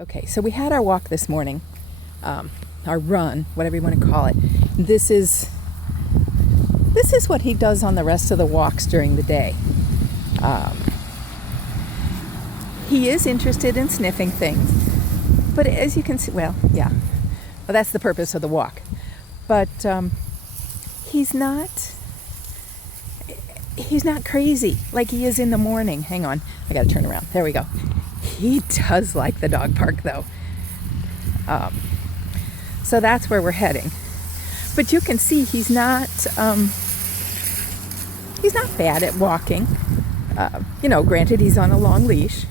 Okay, so we had our walk this morning, our run, whatever you want to call it. This is what he does on the rest of the walks during the day. He is interested in sniffing things, but as you can see, well, that's the purpose of the walk. But he's not crazy like he is in the morning. Hang on, I gotta turn around. There we go. He does like the dog park though. So that's where we're heading. But you can see he's not bad at walking. Granted he's on a long leash,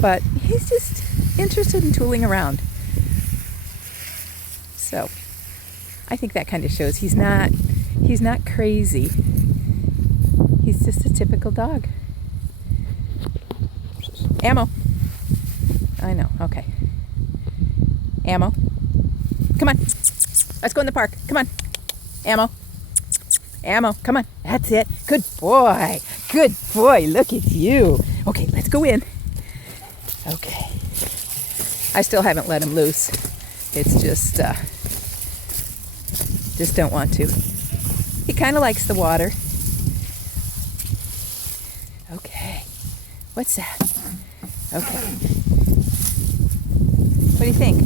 but he's just interested in tooling around. So I think that kind of shows he's not crazy. He's just a typical dog. Ammo. I know, okay. Ammo. Come on. Let's go in the park. Come on. Ammo. Ammo. Come on. That's it. Good boy. Good boy. Look at you. Okay, let's go in. Okay. I still haven't let him loose. It's just don't want to. He kind of likes the water. Okay. What's that? Okay. What do you think?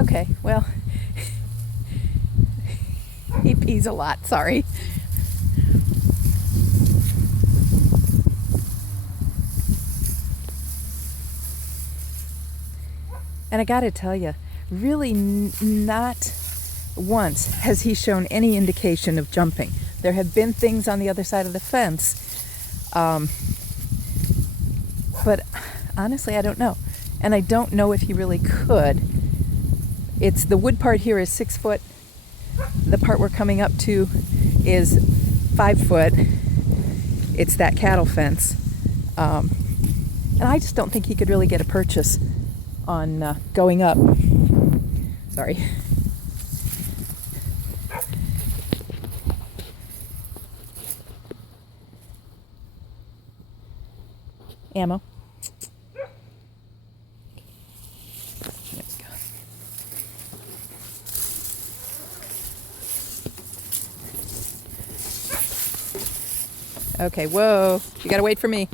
Okay, well, he pees a lot, sorry. And I gotta tell you, really not once has he shown any indication of jumping. There have been things on the other side of the fence, but honestly, I don't know. And I don't know if he really could. It's the wood part here is 6 foot. The part we're coming up to is 5 foot. It's that cattle fence. And I just don't think he could really get a purchase on going up. Sorry. Ammo. Okay, whoa, you gotta wait for me.